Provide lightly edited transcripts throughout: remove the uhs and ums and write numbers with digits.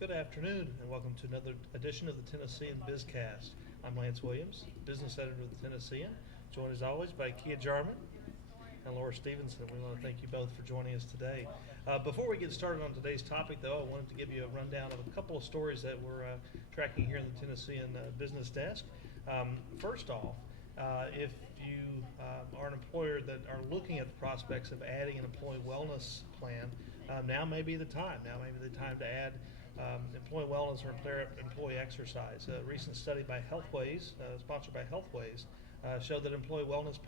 Good afternoon, and welcome to another edition of the Tennessean Bizcast. I'm Lance Williams, business editor of the Tennessean, joined as always by Kia Jarman and Laura Stevenson. We want to thank you both for joining us today. Before we get started on today's topic, though, I wanted to give you a rundown of a couple of stories that we're tracking here in the Tennessean Business Desk. First off, if you are an employer that are looking at the prospects of adding an employee wellness plan, now may be the time. Now may be the time to add employee wellness or employee exercise. A recent study by Healthways, sponsored by Healthways, showed that employee wellness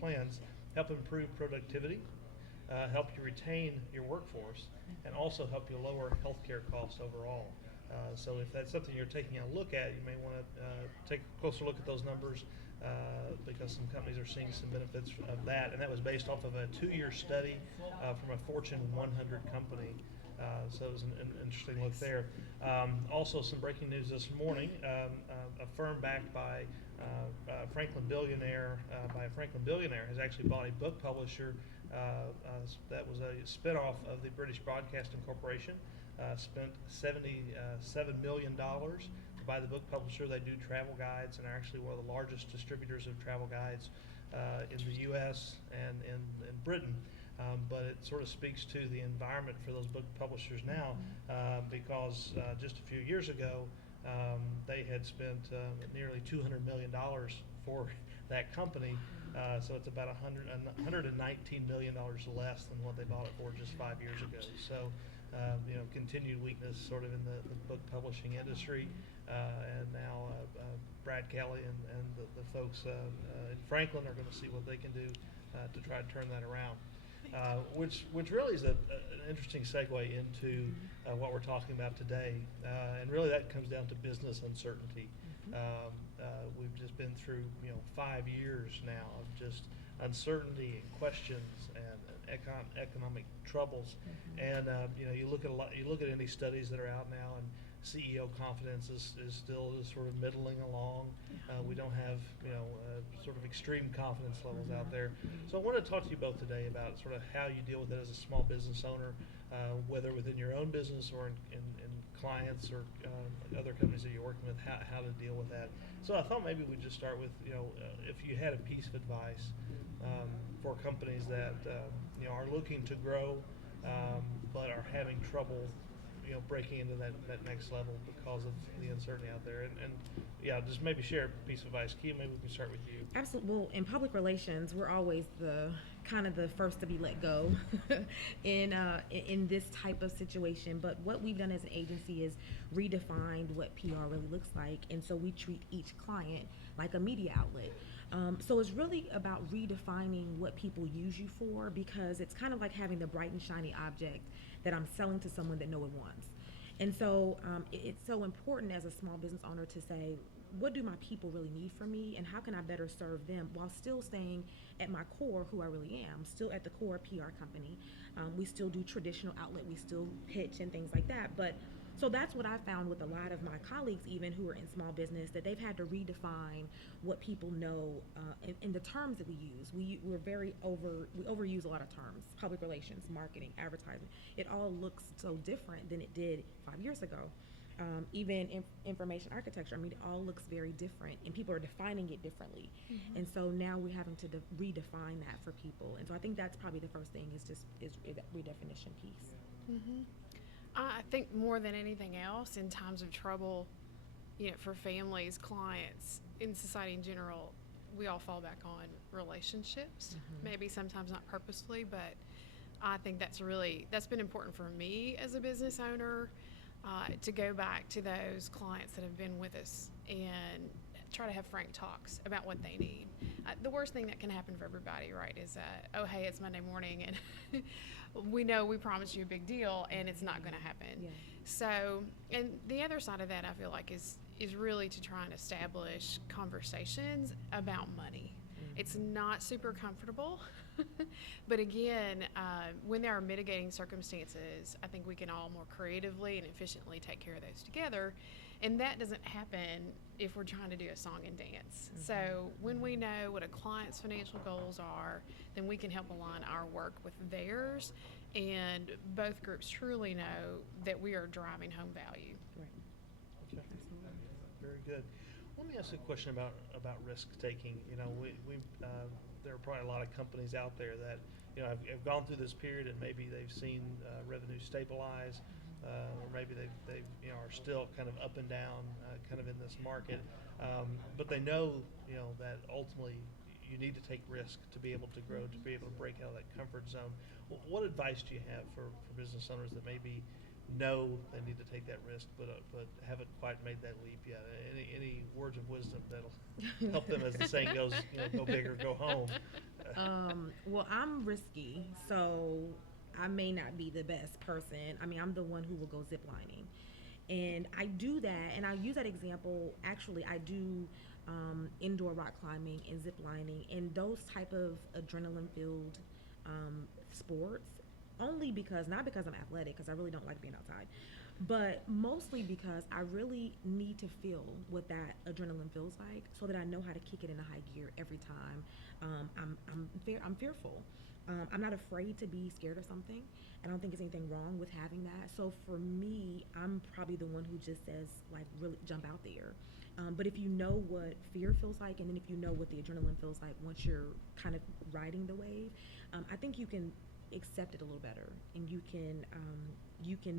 plans help improve productivity, help you retain your workforce, and also help you lower healthcare costs overall. So if that's something you're taking a look at, you may want to take a closer look at those numbers because some companies are seeing some benefits of that. And that was based off of a 2-year study from a Fortune 100 company. So it was an interesting look there. Also, some breaking news this morning: a firm backed by a Franklin billionaire has actually bought a book publisher that was a spinoff of the British Broadcasting Corporation. Spent $77 million to buy the book publisher. They do travel guides and are actually one of the largest distributors of travel guides in the U.S. and in Britain. But it sort of speaks to the environment for those book publishers now, because just a few years ago they had spent nearly $200 million for that company. So it's about $119 million less than what they bought it for just 5 years ago. So continued weakness sort of in the book publishing industry, and now Brad Kelly and the folks in Franklin are going to see what they can do to try to turn that around. Which really is an interesting segue into what we're talking about today, and really that comes down to business uncertainty. We've just been through 5 years now of just uncertainty and questions and economic troubles, and you look at any studies that are out now, and CEO confidence is still sort of middling along. We don't have sort of extreme confidence levels out there. So I want to talk to you both today about sort of how you deal with it as a small business owner, whether within your own business or in clients or other companies that you're working with, how to deal with that. So I thought maybe we'd just start with if you had a piece of advice for companies that are looking to grow but are having trouble breaking into that next level because of the uncertainty out there. And just maybe share a piece of advice. Kia, maybe we can start with you. Absolutely. Well, in public relations, we're always the first to be let go in this type of situation. But what we've done as an agency is redefined what PR really looks like, and so we treat each client like a media outlet. So it's really about redefining what people use you for, because it's kind of like having the bright and shiny object that I'm selling to someone that no one wants. And so it's so important as a small business owner to say, what do my people really need from me, and how can I better serve them while still staying at my core, who I really am, still at the core PR company. We still do traditional outlet, we still pitch and things like that. But so that's what I found with a lot of my colleagues, even who are in small business, that they've had to redefine what people know in the terms that we use. We overuse a lot of terms: public relations, marketing, advertising. It all looks so different than it did 5 years ago. Even information architecture, it all looks very different, and people are defining it differently. And so now we're having to redefine that for people. And so I think that's probably the first thing is that redefinition piece. I think more than anything else, in times of trouble, for families, clients, in society in general, we all fall back on relationships. Maybe sometimes not purposefully, but I think that's been important for me as a business owner, to go back to those clients that have been with us and try to have frank talks about what they need. The worst thing that can happen for everybody, right, is oh, hey, it's Monday morning and we know we promised you a big deal and it's not going to happen. Yeah. So, and the other side of that, I feel like, is really to try and establish conversations about money. It's not super comfortable, but again, when there are mitigating circumstances, I think we can all more creatively and efficiently take care of those together, and that doesn't happen if we're trying to do a song and dance. So when we know what a client's financial goals are, then we can help align our work with theirs, and both groups truly know that we are driving home value. Right. Okay. Very good. Let me ask you a question about risk taking. You know, there are probably a lot of companies out there that, you know, have gone through this period and maybe they've seen revenue stabilize, or maybe they've you know, are still kind of up and down, kind of in this market, but they know, you know, that ultimately you need to take risk to be able to grow, to be able to break out of that comfort zone. What advice do you have for business owners that maybe know they need to take that risk, but haven't quite made that leap yet? Any words of wisdom that'll help them, as the saying goes, you know, go big or go home? Well, I'm risky, so I may not be the best person. I mean, I'm the one who will go ziplining, and I do that. And I'll use that example. Actually, I do indoor rock climbing and ziplining and those type of adrenaline-filled sports. Only because, not because I'm athletic, because I really don't like being outside, but mostly because I really need to feel what that adrenaline feels like, so that I know how to kick it into high gear every time. I'm fearful. I'm not afraid to be scared of something. I don't think there's anything wrong with having that. So for me, I'm probably the one who just says, like, really jump out there. But if you know what fear feels like, and then if you know what the adrenaline feels like once you're kind of riding the wave, I think you can accept it a little better, and you can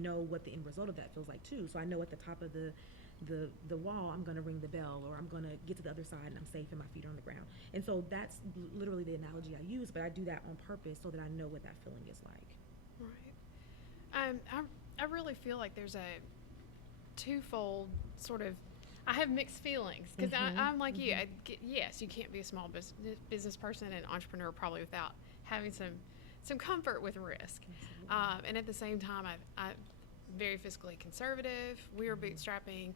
know what the end result of that feels like too. So I know at the top of the wall, I'm going to ring the bell, or I'm going to get to the other side and I'm safe and my feet are on the ground. And so that's literally the analogy I use, but I do that on purpose so that I know what that feeling is like. Right. I really feel like there's a twofold sort of, I have mixed feelings, because I'm like you. Yes, you can't be a small business person and entrepreneur probably without having some comfort with risk. And at the same time, I'm very fiscally conservative. We are bootstrapping,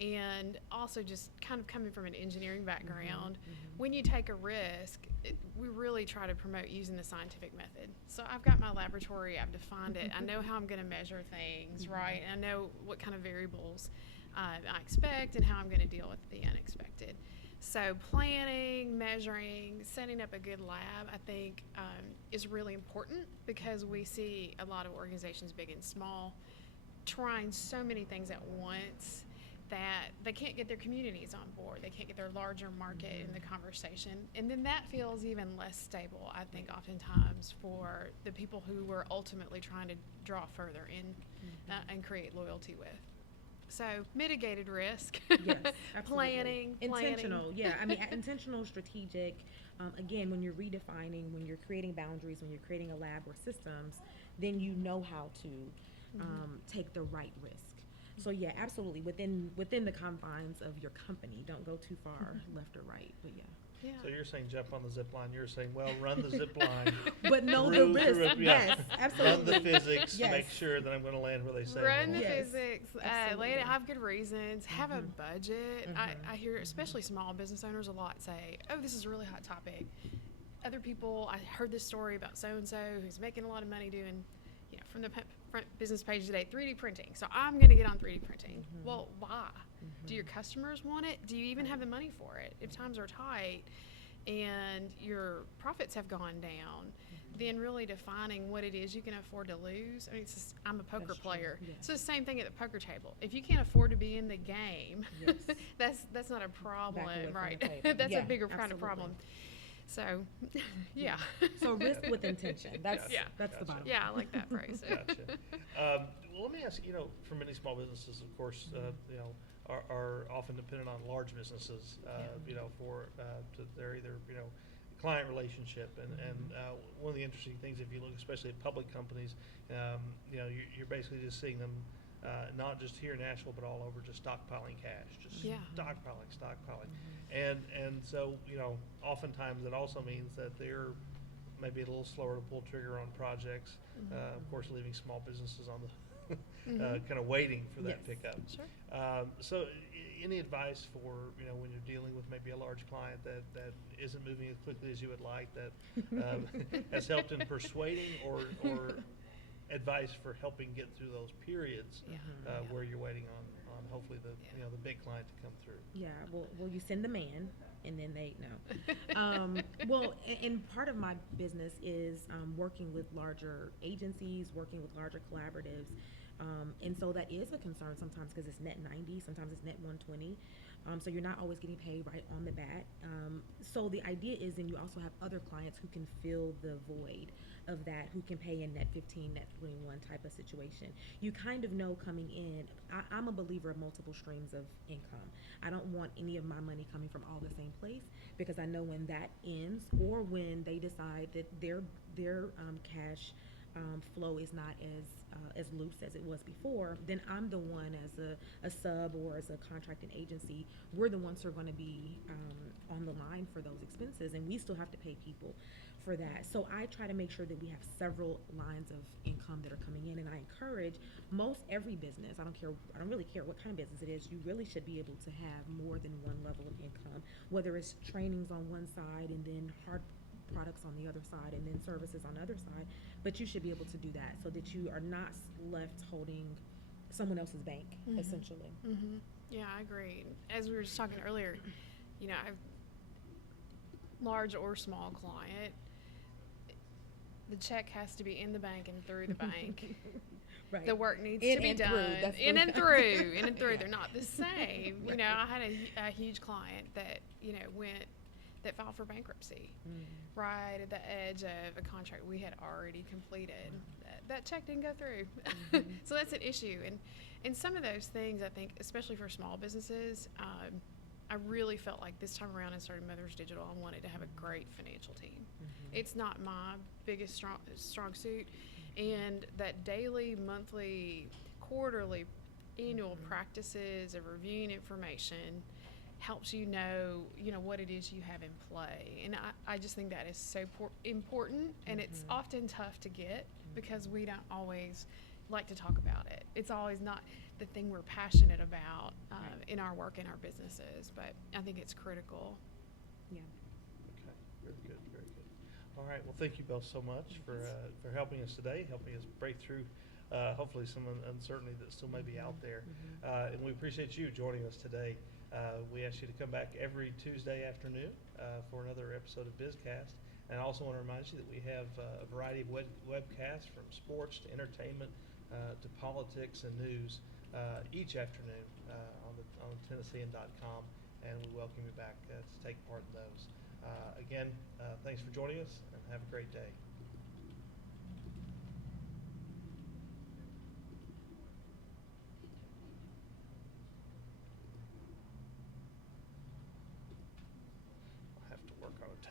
and also just kind of coming from an engineering background. When you take a risk, we really try to promote using the scientific method. So I've got my laboratory, I've defined it, I know how I'm going to measure things, right? And I know what kind of variables I expect and how I'm going to deal with the unexpected. So planning, measuring, setting up a good lab, I think, is really important, because we see a lot of organizations, big and small, trying so many things at once that they can't get their communities on board. They can't get their larger market in the conversation. And then that feels even less stable, I think, oftentimes for the people who we're ultimately trying to draw further in and create loyalty with. So mitigated risk, Yes, absolutely. planning. Intentional, yeah. I mean, intentional, strategic. Again, when you're redefining, when you're creating boundaries, when you're creating a lab or systems, then you know how to take the right risk. So yeah, absolutely. Within the confines of your company, don't go too far left or right. But yeah. Yeah. So you're saying jump on the zip line. You're saying, well, run the zip line. But know the through risk. it, yeah. Yes, absolutely. Run the physics. Yes. Make sure that I'm going to land where they say. Run the Yes, physics, absolutely. have good reasons, have a budget. I hear, especially small business owners, a lot say, oh, this is a really hot topic. Other people, I heard this story about so-and-so who's making a lot of money doing, you know, from the front business page today, 3D printing. So I'm going to get on 3D printing. Well, why? Do your customers want it? Do you even have the money for it? If times are tight and your profits have gone down, then really defining what it is you can afford to lose. I mean, I'm a poker player. Yeah. So the same thing at the poker table. If you can't afford to be in the game, Yes. that's not a problem, Back away from right? the table. That's Yeah, a bigger kind of absolutely. problem. So, yeah. So risk with intention. That's Yeah. that's the Gotcha. bottom. Yeah, I like that phrase. Gotcha. Well, let me ask you, for many small businesses, of course, are often dependent on large businesses, they're either, client relationship. And one of the interesting things, if you look especially at public companies, you're basically just seeing them not just here in Nashville, but all over, just stockpiling cash, just stockpiling. And so, oftentimes it also means that they're maybe a little slower to pull trigger on projects, of course, leaving small businesses on the kind of waiting for that Yes. pickup. Sure. So any advice for, when you're dealing with maybe a large client that isn't moving as quickly as you would like, that has helped in persuading, or advice for helping get through those periods where you're waiting on hopefully the the big client to come through. Yeah, well, you send the man, and then they know. Well, and part of my business is working with larger agencies, working with larger collaboratives, and so that is a concern sometimes because it's net 90, sometimes it's net 120. So you're not always getting paid right on the bat. So the idea is, then you also have other clients who can fill the void of that, who can pay in net 15, net 21 type of situation. You kind of know coming in. I'm a believer of multiple streams of income. I don't want any of my money coming from all the same place, because I know when that ends, or when they decide that their cash flow is not as loose as it was before, then I'm the one, as a sub or as a contracting agency, we're the ones who are going to be on the line for those expenses, and we still have to pay people for that. So I try to make sure that we have several lines of income that are coming in, and I encourage most every business, I don't really care what kind of business it is, you really should be able to have more than one level of income, whether it's trainings on one side and then hard products on the other side and then services on the other side, but you should be able to do that so that you are not left holding someone else's bank, essentially. Yeah, I agree. As we were just talking earlier, I've large or small client, the check has to be in the bank and through the bank. Right. The work needs In to be and done. through. In and through. In and through. Yeah. They're not the same. Right. I had a huge client that, that filed for bankruptcy right at the edge of a contract we had already completed. That check didn't go through. So that's an issue. And some of those things, I think, especially for small businesses, I really felt like this time around I started Mothers Digital, I wanted to have a great financial team. It's not my biggest strong suit. And that daily, monthly, quarterly, annual practices of reviewing information helps know what it is you have in play. And I just think that is so important, and it's often tough to get because we don't always like to talk about it. It's always not the thing we're passionate about in our work, in our businesses, but I think it's critical. Yeah. Okay, very good, very good. All right, well, thank you both so much for helping us today, helping us break through hopefully some uncertainty that still may be out there. And we appreciate you joining us today. We ask you to come back every Tuesday afternoon for another episode of BizCast. And I also want to remind you that we have a variety of webcasts, from sports to entertainment to politics and news, each afternoon on Tennessean.com, and we welcome you back to take part in those. Again, thanks for joining us, and have a great day.